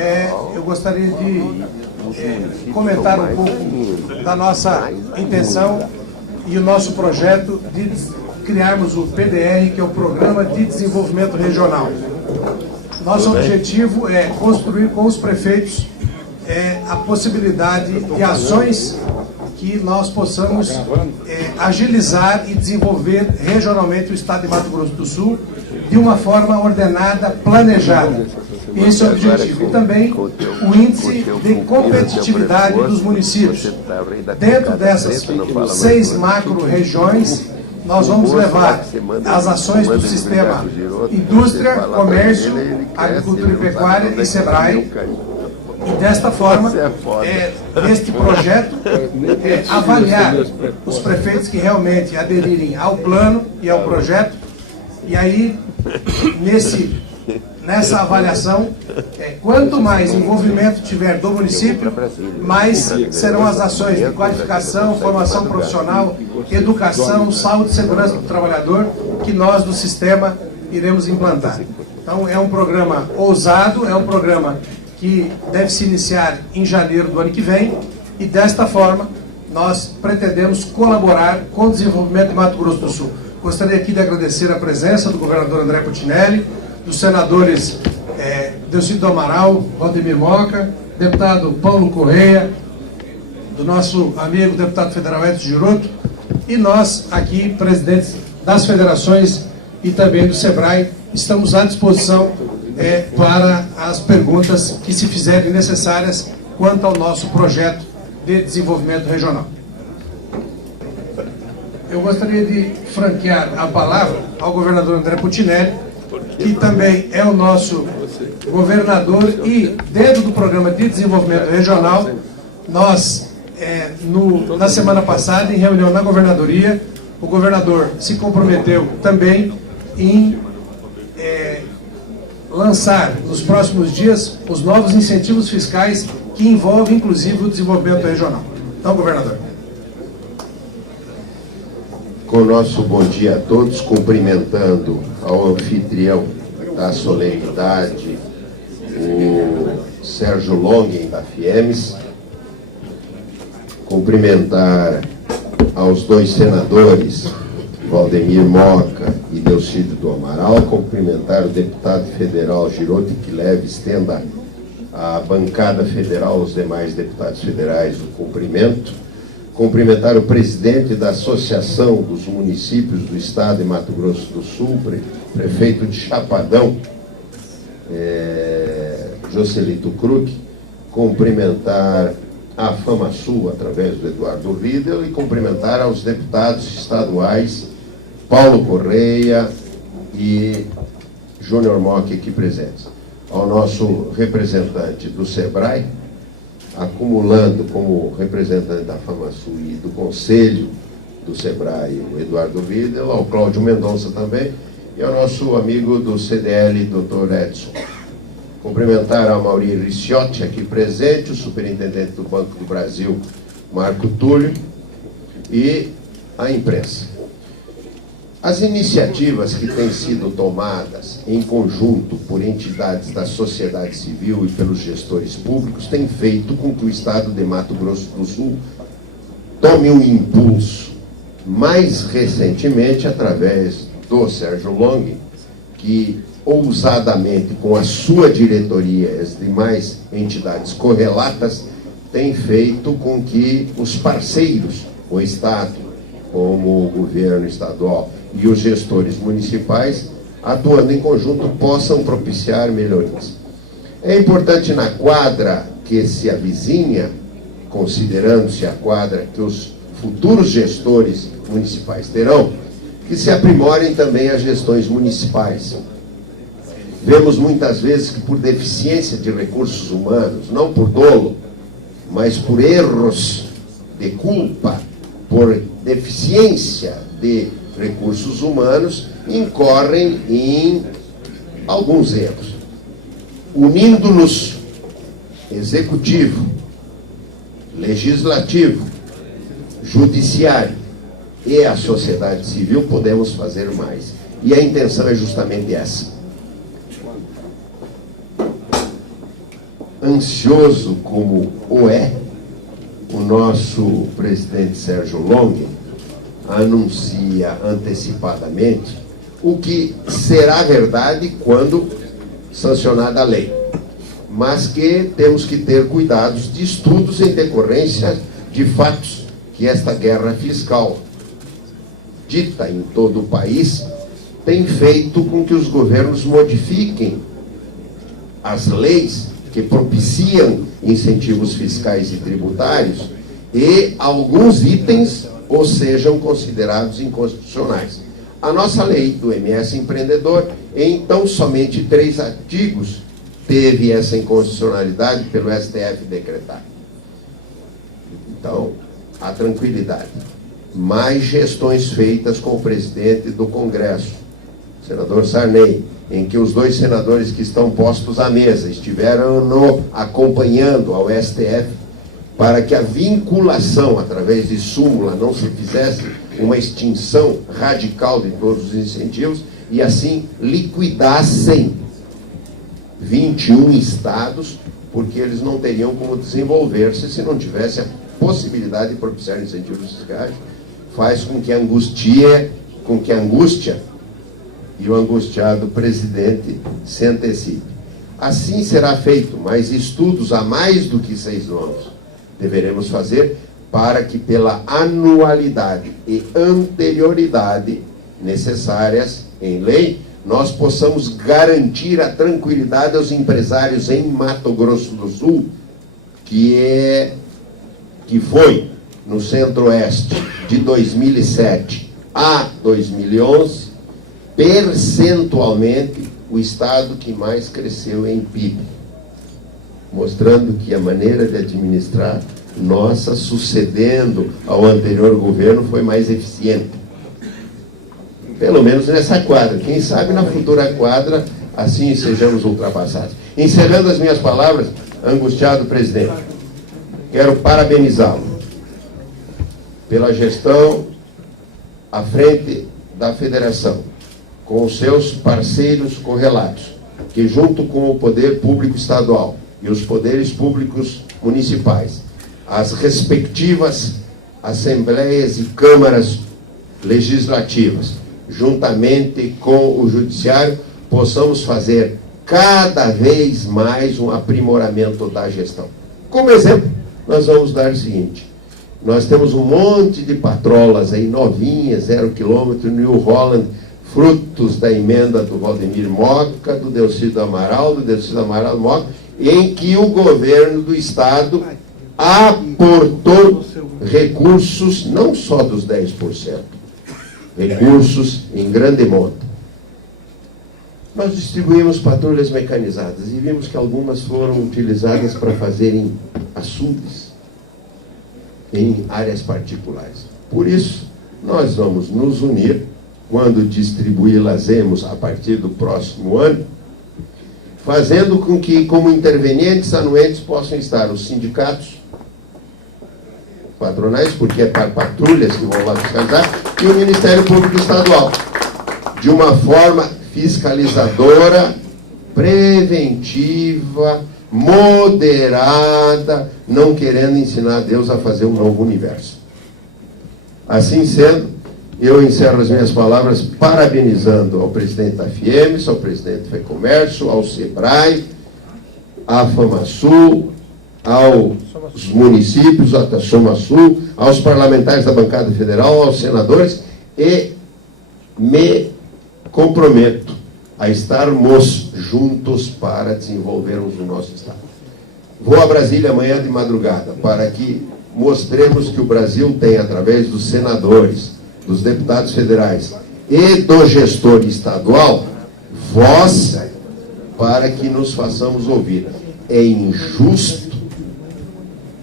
Eu gostaria de comentar um pouco da nossa intenção e o nosso projeto de criarmos o PDR, que é o Programa de Desenvolvimento Regional. Nosso objetivo é construir com os prefeitos a possibilidade de ações que nós possamos agilizar e desenvolver regionalmente o Estado de Mato Grosso do Sul de uma forma ordenada, planejada. Esse é o objetivo. E também o índice de competitividade dos municípios. Dentro dessas 6 macro-regiões, nós vamos levar as ações do sistema Indústria, Comércio, Agricultura e Pecuária e SEBRAE. E desta forma, este projeto avaliar os prefeitos que realmente aderirem ao plano e ao projeto. E aí, nessa avaliação, quanto mais envolvimento tiver do município, mais serão as ações de qualificação, formação profissional, educação, saúde e segurança do trabalhador que nós do sistema iremos implantar. Então é um programa ousado, é um programa que deve se iniciar em janeiro do ano que vem e desta forma nós pretendemos colaborar com o desenvolvimento de Mato Grosso do Sul. Gostaria aqui de agradecer a presença do governador André Putinelli, dos senadores Delcídio do Amaral, Valdemir Moca, deputado Paulo Correia, do nosso amigo deputado federal Edson Giroto, e nós aqui, presidentes das federações e também do SEBRAE, estamos à disposição para as perguntas que se fizerem necessárias quanto ao nosso projeto de desenvolvimento regional. Eu gostaria de franquear a palavra ao governador André Putinelli, que também é o nosso governador, e dentro do programa de desenvolvimento regional, nós, na semana passada, em reunião na governadoria, o governador se comprometeu também em lançar nos próximos dias os novos incentivos fiscais que envolvem inclusive o desenvolvimento regional. Então, governador. Com o nosso bom dia a todos, cumprimentando ao anfitrião da solenidade, o Sérgio Longen, da FIEMES, cumprimentar aos 2 senadores, Valdemir Moca e Delcídio do Amaral, cumprimentar o deputado federal Giroto, que leve, estenda a bancada federal, os demais deputados federais, o cumprimento. Cumprimentar o presidente da Associação dos Municípios do Estado de Mato Grosso do Sul, prefeito de Chapadão, Joselito Krug, cumprimentar a FamaSul através do Eduardo Riedel e cumprimentar aos deputados estaduais Paulo Correia e Júnior Mock aqui presentes. Ao nosso representante do SEBRAE, acumulando como representante da FamaSul e do Conselho do SEBRAE, o Eduardo Riedel, ao Cláudio Mendonça também, e ao nosso amigo do CDL, Dr. Edson. Cumprimentar a Mauri Ricciotti, aqui presente, o superintendente do Banco do Brasil, Marco Túlio, e a imprensa. As iniciativas que têm sido tomadas em conjunto por entidades da sociedade civil e pelos gestores públicos têm feito com que o Estado de Mato Grosso do Sul tome um impulso, mais recentemente através do Sérgio Longen, que ousadamente, com a sua diretoria e as demais entidades correlatas, tem feito com que os parceiros, o Estado, como o governo estadual e os gestores municipais, atuando em conjunto, possam propiciar melhorias. É importante na quadra que se avizinha, considerando-se a quadra que os futuros gestores municipais terão, que se aprimorem também as gestões municipais. Vemos muitas vezes que por deficiência de recursos humanos, não por dolo, mas por erros de culpa, por deficiência de recursos humanos, incorrem em alguns erros. Unindo-nos, executivo, legislativo, judiciário e a sociedade civil, podemos fazer mais. E a intenção é justamente essa. ansioso como o é, o nosso presidente Sérgio Longue anuncia antecipadamente o que será verdade quando sancionada a lei, mas que temos que ter cuidados de estudos em decorrência de fatos que esta guerra fiscal dita em todo o país tem feito com que os governos modifiquem as leis que propiciam incentivos fiscais e tributários e alguns itens ou sejam considerados inconstitucionais. A nossa lei do MS Empreendedor, em tão somente 3 artigos, teve essa inconstitucionalidade pelo STF decretado. Então, a tranquilidade. Mais gestões feitas com o presidente do Congresso, senador Sarney, em que os 2 senadores que estão postos à mesa estiveram acompanhando ao STF para que a vinculação através de súmula não se fizesse uma extinção radical de todos os incentivos e assim liquidassem 21 estados, porque eles não teriam como desenvolver-se se não tivesse a possibilidade de propiciar incentivos fiscais, faz com que a angústia e o angustiado presidente se antecipe. Assim será feito, mas estudos há mais do que 6 anos deveremos fazer para que pela anualidade e anterioridade necessárias em lei, nós possamos garantir a tranquilidade aos empresários em Mato Grosso do Sul, que foi no Centro-Oeste de 2007 a 2011, percentualmente o estado que mais cresceu em PIB, mostrando que a maneira de administrar nossa, sucedendo ao anterior governo, foi mais eficiente. Pelo menos nessa quadra. Quem sabe na futura quadra, assim sejamos ultrapassados. Encerrando as minhas palavras, angustiado presidente, quero parabenizá-lo pela gestão à frente da federação, com os seus parceiros correlatos, que junto com o poder público estadual e os poderes públicos municipais, as respectivas assembleias e câmaras legislativas, juntamente com o judiciário, possamos fazer cada vez mais um aprimoramento da gestão. Como exemplo, nós vamos dar o seguinte: nós temos um monte de patrolas aí, novinhas, 0 quilômetro, New Holland, frutos da emenda do Valdemir Moca, do Delcido Amaral Moca, em que o governo do estado aportou recursos, não só dos 10%, recursos em grande monta. Nós distribuímos patrulhas mecanizadas e vimos que algumas foram utilizadas para fazerem açudes em áreas particulares. Por isso, nós vamos nos unir quando distribuí-las a partir do próximo ano, fazendo com que, como intervenientes anuentes, possam estar os sindicatos patronais, porque é para patrulhas que vão lá fiscalizar, e o Ministério Público Estadual, de uma forma fiscalizadora, preventiva, moderada, não querendo ensinar Deus a fazer um novo universo. Assim sendo, eu encerro as minhas palavras parabenizando ao presidente da FIEMES, ao presidente do FEComércio, ao SEBRAE, à FamaSul, aos municípios, à SomaSul, aos parlamentares da bancada federal, aos senadores, e me comprometo a estarmos juntos para desenvolvermos o nosso Estado. Vou a Brasília amanhã de madrugada para que mostremos que o Brasil tem, através dos senadores, dos deputados federais e do gestor estadual, voz para que nos façamos ouvir. É injusto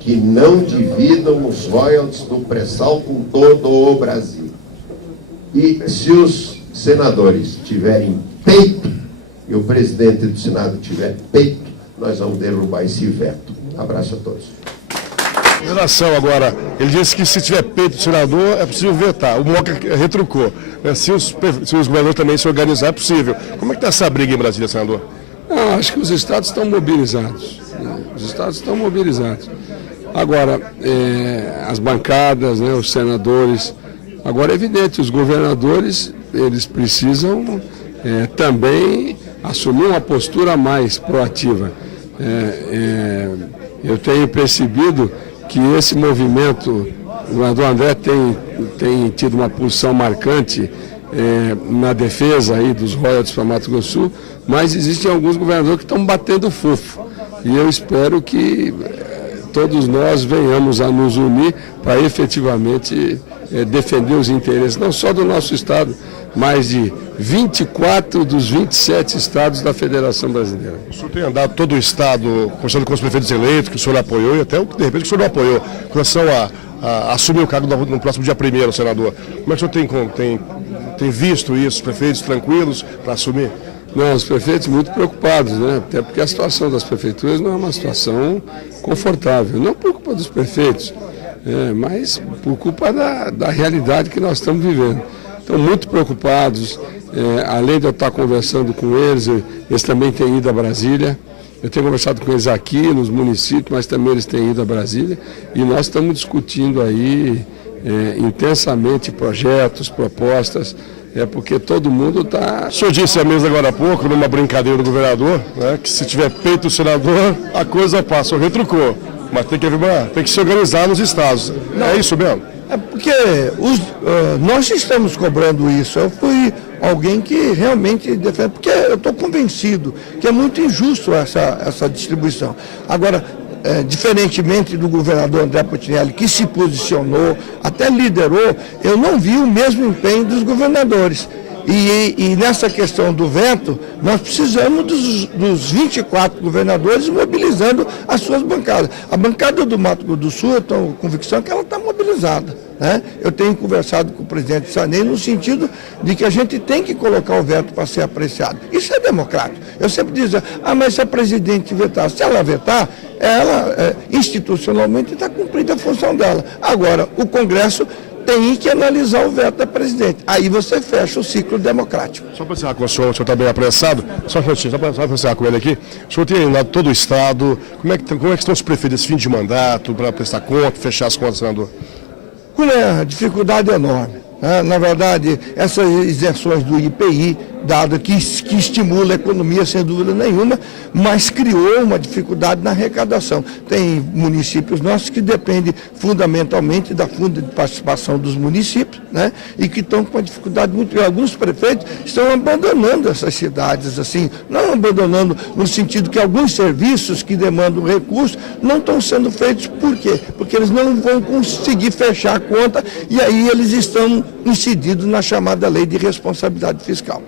que não dividam os royalties do pré-sal com todo o Brasil. E se os senadores tiverem peito e o presidente do Senado tiver peito, nós vamos derrubar esse veto. Abraço a todos. Em relação agora, ele disse que se tiver peito do senador, é possível vetar. O Moca retrucou. Se os governadores também se organizar, é possível. Como é que está essa briga em Brasília, senador? Não, acho que os estados estão mobilizados. Os estados estão mobilizados. Agora, as bancadas, né, os senadores, agora é evidente, os governadores, eles precisam também assumir uma postura mais proativa. Eu tenho percebido que esse movimento, o governador André tem tido uma posição marcante na defesa aí dos royalties para Mato Grosso do Sul, mas existem alguns governadores que estão batendo fofo. E eu espero que todos nós venhamos a nos unir para efetivamente defender os interesses, não só do nosso estado, mas de 24 dos 27 estados da Federação Brasileira. O senhor tem andado todo o estado, conversando com os prefeitos eleitos, que o senhor apoiou e até, de repente, que o senhor não apoiou, com relação a assumir o cargo no próximo dia 1º, senador. Como é que o senhor tem visto isso, os prefeitos tranquilos para assumir? Não, os prefeitos muito preocupados, né? Até porque a situação das prefeituras não é uma situação confortável. Não por culpa dos prefeitos, mas por culpa da realidade que nós estamos vivendo. Estão muito preocupados, além de eu estar conversando com eles, eles também têm ido a Brasília. Eu tenho conversado com eles aqui nos municípios, mas também eles têm ido a Brasília. E nós estamos discutindo aí intensamente projetos, propostas, porque todo mundo está... O senhor disse a mesa agora há pouco, numa brincadeira do governador, né, que se tiver peito o senador, a coisa passa. O senhor retrucou, mas tem que se organizar nos estados. Não. É isso mesmo? É porque nós estamos cobrando isso. Eu fui alguém que realmente defende, porque eu estou convencido que é muito injusto essa distribuição. Agora, diferentemente do governador André Putinelli, que se posicionou, até liderou, eu não vi o mesmo empenho dos governadores. E nessa questão do veto, nós precisamos dos 24 governadores mobilizando as suas bancadas. A bancada do Mato Grosso do Sul, eu tenho convicção que ela está mobilizada, né? Eu tenho conversado com o presidente Sarney no sentido de que a gente tem que colocar o veto para ser apreciado. Isso é democrático. Eu sempre digo, mas se a presidente vetar, se ela vetar, ela institucionalmente está cumprindo a função dela. Agora, o Congresso tem que analisar o veto da presidente. Aí você fecha o ciclo democrático. Só para encerrar com o senhor está bem apressado, só para encerrar com ele aqui, o senhor tem andado todo o estado, como é que estão os prefeitos esse fim de mandato, para prestar conta, fechar as contas, senador? Com a dificuldade enorme. Na verdade, essas isenções do IPI, dado que estimula a economia sem dúvida nenhuma, mas criou uma dificuldade na arrecadação. Tem municípios nossos que dependem fundamentalmente da fundo de participação dos municípios, né? E que estão com uma dificuldade muito grande. Alguns prefeitos estão abandonando essas cidades, assim, não abandonando no sentido que alguns serviços que demandam recursos não estão sendo feitos. Por quê? Porque eles não vão conseguir fechar a conta e aí eles estão incididos na chamada lei de responsabilidade fiscal.